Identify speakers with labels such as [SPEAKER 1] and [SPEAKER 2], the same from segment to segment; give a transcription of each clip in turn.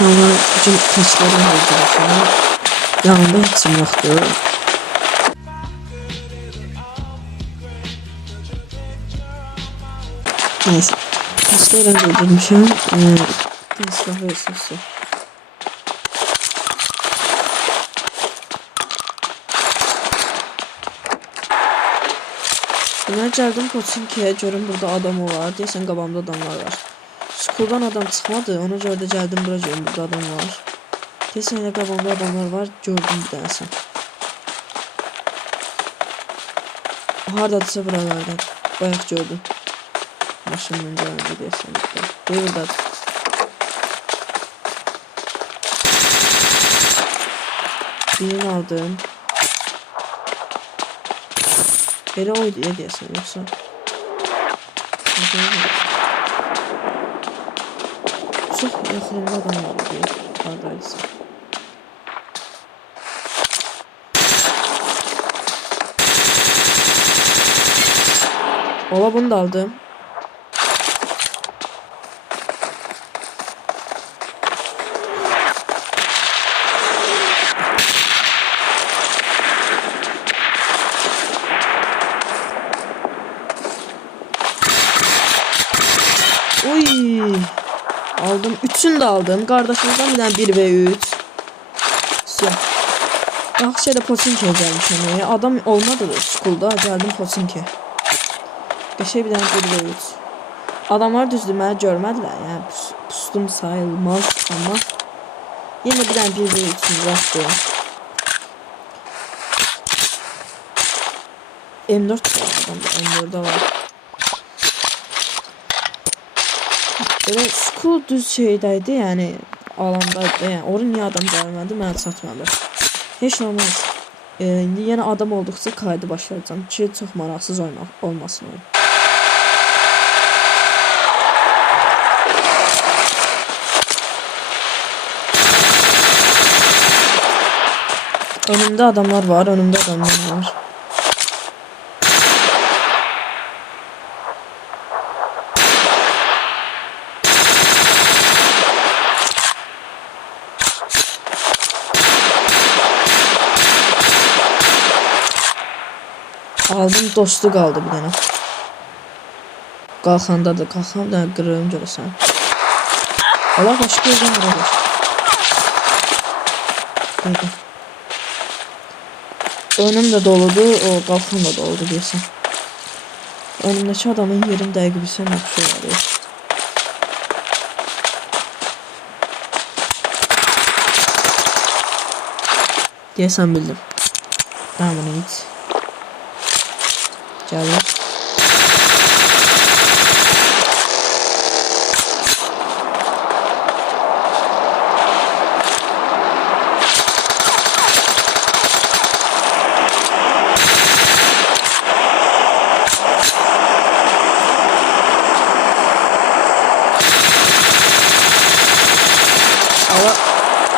[SPEAKER 1] insanlar bütün taşlarını öldürür. Yanında kim yoxdur. Neyse. Taşlarla öldürmüşüm. Ee, silah resursu. Ben geldim Koçinki'ye görüm burada adamı var. Deyəsən qabamda adamlar var. Skuldan adam çıxmadı. Ona görə də gəldim bura görüm burada adam var. Deyəsən elə qabamda adamlar var. Gördüm bir dənəsi. Hardadırsa buralardan. Bayaq gördüm. Maşının önündə deyəsən. Buradadır. Birini aldım. Elə oydu ya deyəsən, yoxsa? Çox yaxınımda adam idi, hardaysa. Ola bunu da aldım. Aldım. Üçünü de aldım. Kardeşimizden bir tane 1 ve 3. Siyah. Yaxşı da Poçinki'ye gelmişim. Ya. Adam olmadı da schoolda. Geldim Poçinki. Qəşəng bir dənə 1 və 3. Adamlar düzdür məni görmədilər. Yəni pus pustum sayılmaz amma yenə bir dənə 1 və 3 vaxtı. M4 var adamda, M4'da var. Böyle school düz şeydəydi, yəni alandaydı. Yəni oraya niyə adam gəlmədi, mənə çatmadı. Heç olmaz. Ee, indi yenə adam olduqca kaydı başlayacağam ki, çox maraqsız oyna olmasın oyun. Önümde adamlar var, önümde adamlar var. Aldım dostu qaldı bir dənə. Qalxanda da qalxam da qırığım görəsən. Allah başqa yerdən vura baş. Burada. Önüm də doludur, o qalxım da doludur deyəsən. Önümdəki adamın yerini dəqiq bilsəm yaxşı olar. Deyəsən bildim. Tamam onu git. Gəlir. Hava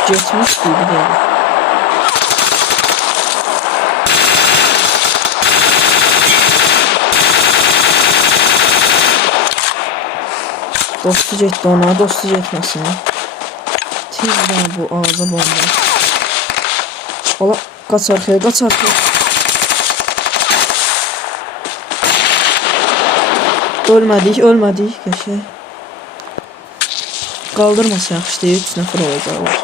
[SPEAKER 1] geçmiş gibi değil. Dostu getdi ona, dostu getməsin. Tezdən bu ağza bomba. Ola, qaç arxaya, qaç arxaya. Ölmədik, ölmədik, qəşəng. Qaldırmasa yaxşı deyil, 3 nəfər olacaqlar.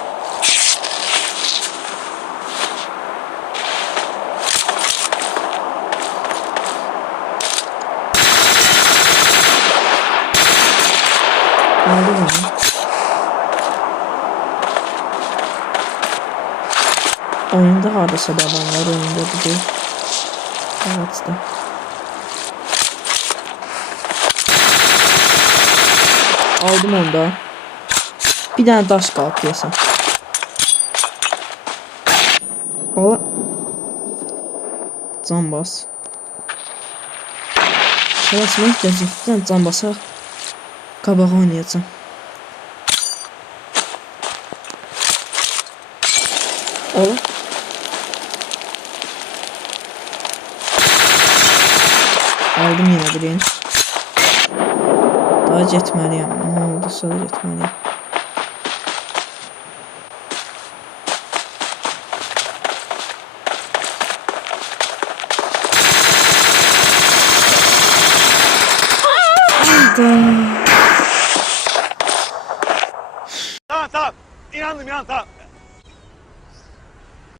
[SPEAKER 1] Aldı bunu. Oyunda hardasa da adamlar oyunda dedi. Evet de. Aldım onu da. Bir tane daş kalk diyorsun. Ola. Can bas. Çalışma ihtiyacı yoxdur. Can basaq. Qabağa oynayacağım. Ola. öldüreyim. Daha cetmeliyim. Ne oldu sadece cetmeliyim.
[SPEAKER 2] Tamam tamam. İnandım inandım tamam.